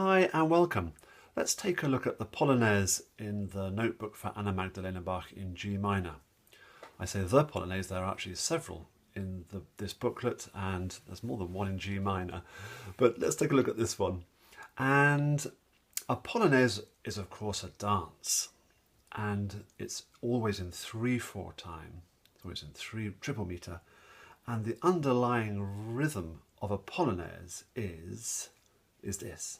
Hi and welcome. Let's take a look at the Polonaise in the notebook for Anna Magdalena Bach in G minor. I say the Polonaise, there are actually several in this booklet and there's more than one in G minor. But let's take a look at this one. And a Polonaise is of course a dance, and it's always in 3/4 time. It's always in 3 triple meter, and the underlying rhythm of a Polonaise is this.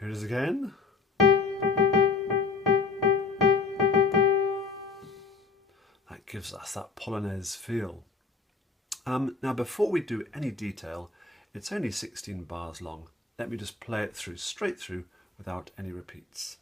Here it is again. That gives us that Polonaise feel. Now before we do any detail, it's only 16 bars long. Let me just play it through, straight through, without any repeats.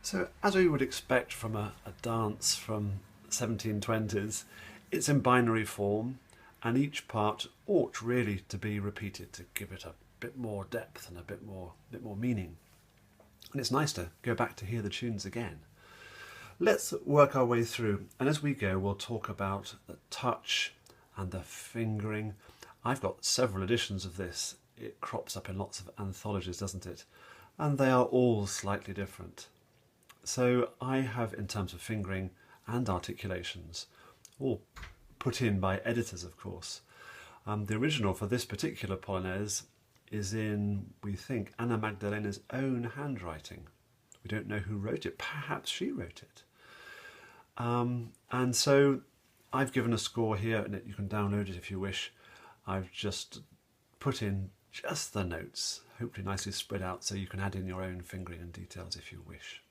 So, as we would expect from a dance from the 1720s, it's in binary form, and each part ought really to be repeated to give it a bit more depth and a bit more meaning. And it's nice to go back to hear the tunes again. Let's work our way through, and as we go we'll talk about the touch and the fingering. I've got several editions of this. It crops up in lots of anthologies, doesn't it? And they are all slightly different. So I have, in terms of fingering and articulations, all put in by editors, of course. The original for this particular Polonaise is in, we think, Anna Magdalena's own handwriting. We don't know who wrote it. Perhaps she wrote it. And so I've given a score here, and you can download it if you wish. I've just put in just the notes, hopefully nicely spread out, so you can add in your own fingering and details if you wish.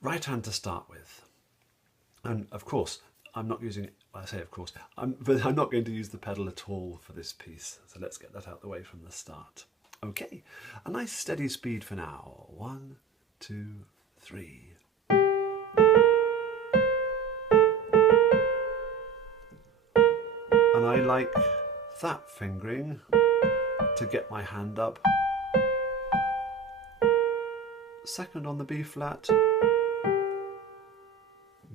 Right hand to start with, and of course I'm not using, I say of course, but I'm not going to use the pedal at all for this piece, so let's get that out the way from the start. Okay, a nice steady speed for now. 1, 2, 3. And I like that fingering to get my hand up. Second on the B flat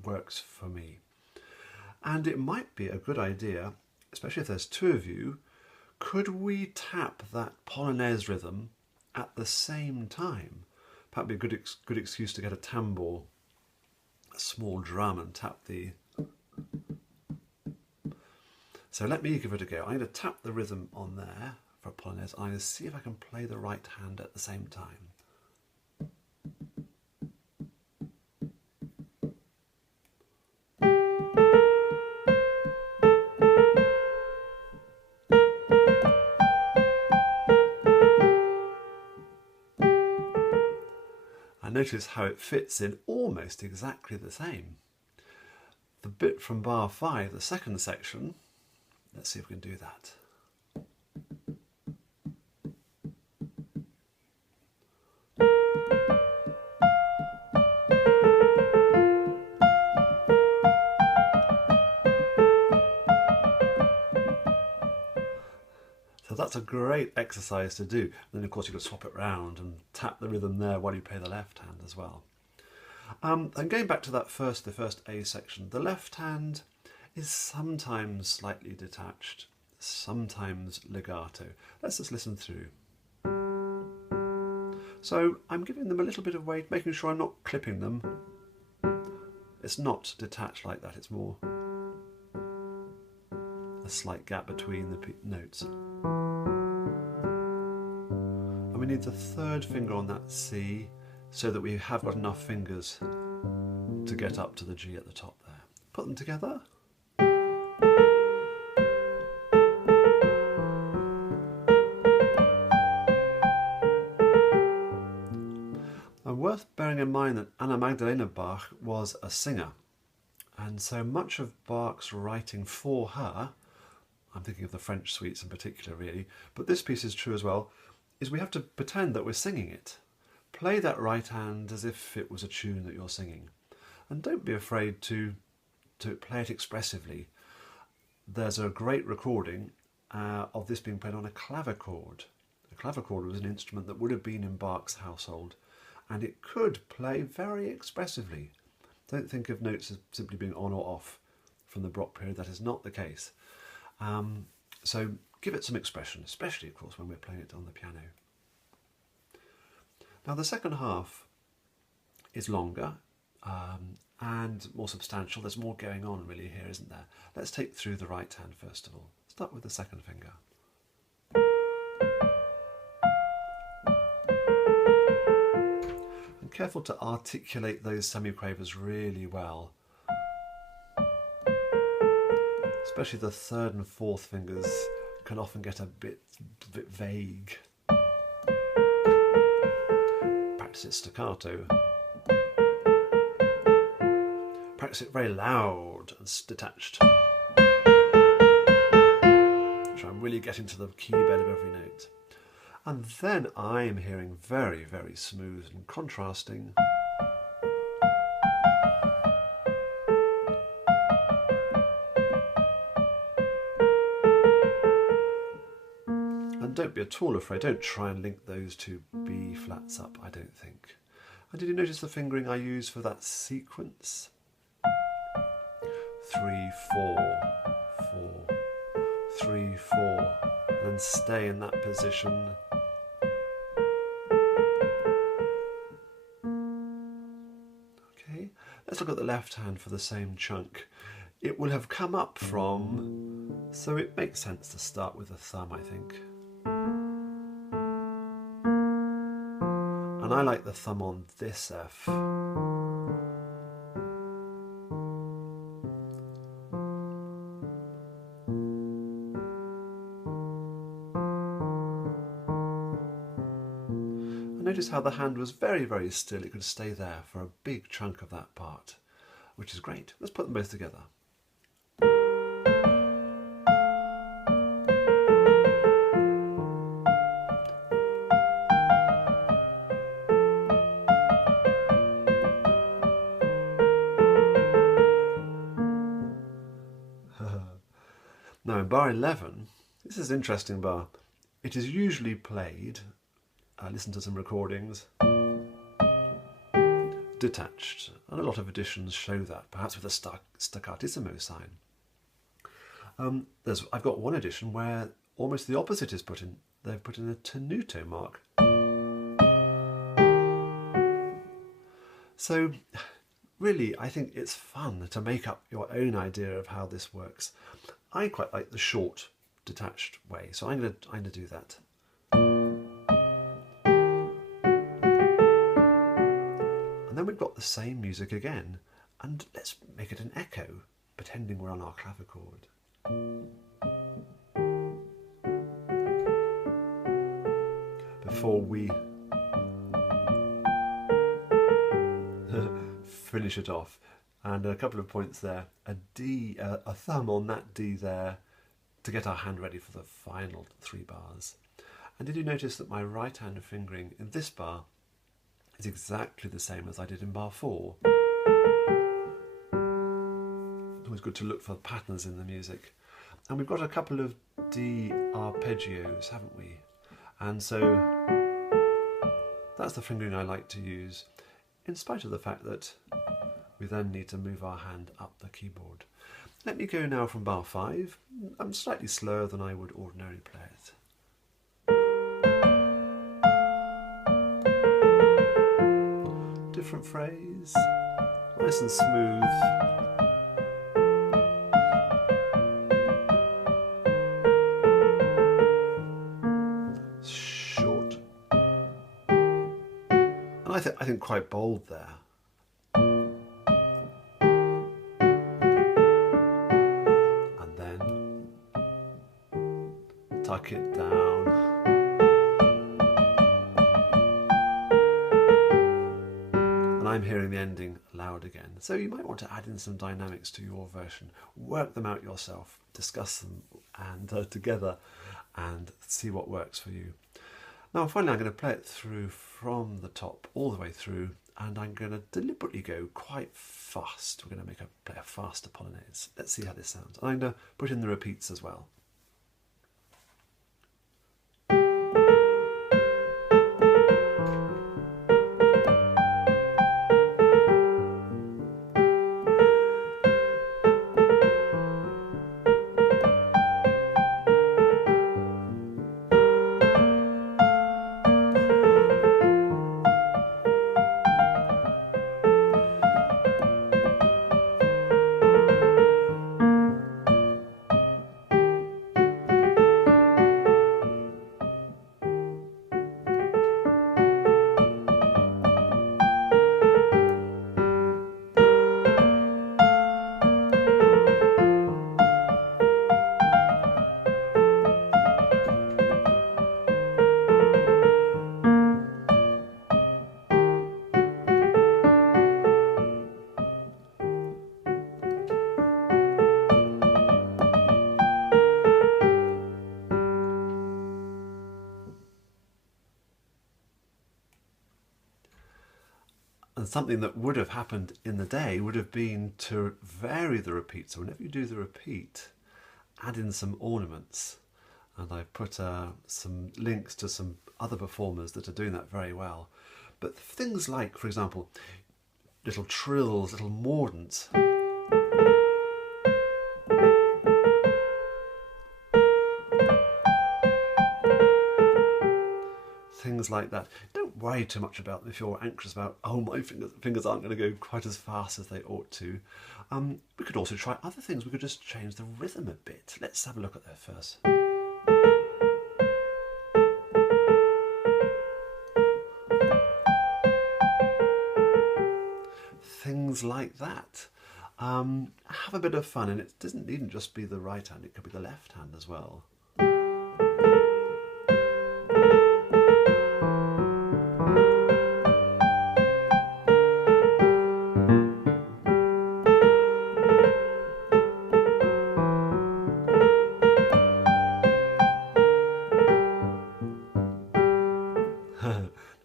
works for me. And it might be a good idea, especially if there's two of you, could we tap that Polonaise rhythm at the same time? Perhaps be a good excuse to get a tambour, a small drum, and tap the... So let me give it a go. I'm going to tap the rhythm on there for a Polonaise. I'm going to see if I can play the right hand at the same time. Notice how it fits in almost exactly the same. The bit from bar 5, the second section, let's see if we can do that. So that's a great exercise to do. And then of course you could swap it round and tap the rhythm there while you play the left hand as well. And going back to that the first A section, the left hand is sometimes slightly detached, sometimes legato. Let's just listen through. So I'm giving them a little bit of weight, making sure I'm not clipping them. It's not detached like that, it's more a slight gap between the notes. And we need the third finger on that C so that we have got enough fingers to get up to the G at the top there. Put them together. worth bearing in mind that Anna Magdalena Bach was a singer, and so much of Bach's writing for her, I'm thinking of the French suites in particular really, but this piece is true as well, is we have to pretend that we're singing it. Play that right hand as if it was a tune that you're singing. And don't be afraid to play it expressively. There's a great recording of this being played on a clavichord. A clavichord was an instrument that would have been in Bach's household, and it could play very expressively. Don't think of notes as simply being on or off from the Baroque period. That is not the case. So give it some expression, especially, of course, when we're playing it on the piano. Now, the second half is longer and more substantial. There's more going on really here, isn't there? Let's take through the right hand first of all. Start with the second finger. And careful to articulate those semiquavers really well. Especially the third and fourth fingers can often get a bit vague. Practice it staccato. Practice it very loud and detached. Try and really get into the key bed of every note. And then I'm hearing very, very smooth and contrasting. And don't be at all afraid, don't try and link those two B flats up, I don't think. And did you notice the fingering I use for that sequence? 3, 4, 4, 3, 4, and then stay in that position. Okay, let's look at the left hand for the same chunk. It will have come up from, so it makes sense to start with the thumb, I think. And I like the thumb on this F. Notice how the hand was very, very still. It could stay there for a big chunk of that part, which is great. Let's put them both together. Now in bar 11, this is an interesting bar. It is usually played, listen to some recordings, detached, and a lot of editions show that, perhaps with a staccatissimo sign. I've got one edition where almost the opposite is put in. They've put in a tenuto mark. So really, I think it's fun to make up your own idea of how this works. I quite like the short, detached way, so I'm going to do that. And then we've got the same music again, and let's make it an echo, pretending we're on our clavichord. Before we finish it off, and a couple of points there, a D, a thumb on that D there, to get our hand ready for the final 3 bars. And did you notice that my right hand fingering in this bar is exactly the same as I did in bar 4? Always good to look for patterns in the music. And we've got a couple of D arpeggios, haven't we? And so that's the fingering I like to use, in spite of the fact that we then need to move our hand up the keyboard. Let me go now from bar 5. I'm slightly slower than I would ordinarily play it. Different phrase, nice and smooth. Short. And I think quite bold there. Tuck it down. I'm hearing the ending loud again. So you might want to add in some dynamics to your version. Work them out yourself, discuss them and together and see what works for you. Now finally I'm going to play it through from the top all the way through, and I'm going to deliberately go quite fast. We're going to play a faster Polonaise. Let's see how this sounds. I'm going to put in the repeats as well. And something that would have happened in the day would have been to vary the repeat. So whenever you do the repeat, add in some ornaments. And I put some links to some other performers that are doing that very well. But things like, for example, little trills, little mordants. Things like that. Don't worry too much about them if you're anxious about, oh, my fingers aren't going to go quite as fast as they ought to. We could also try other things. We could just change the rhythm a bit. Let's have a look at that first. Things like that. Have a bit of fun, and it doesn't even just be the right hand, it could be the left hand as well.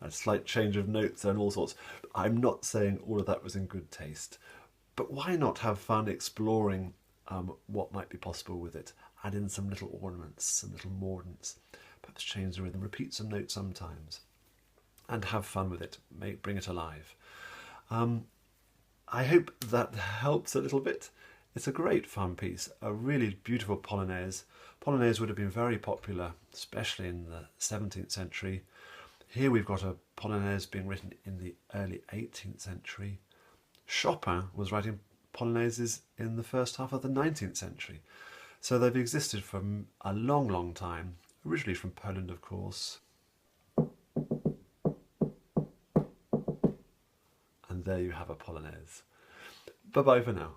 A slight change of notes and all sorts. I'm not saying all of that was in good taste, but why not have fun exploring what might be possible with it? Add in some little ornaments, some little mordants, perhaps change the rhythm, repeat some notes sometimes, and have fun with it, bring it alive. I hope that helps a little bit. It's a great fun piece, a really beautiful Polonaise. Polonaise would have been very popular, especially in the 17th century. Here we've got a Polonaise being written in the early 18th century. Chopin was writing Polonaises in the first half of the 19th century. So they've existed for a long, long time, originally from Poland, of course. And there you have a Polonaise. Bye-bye for now.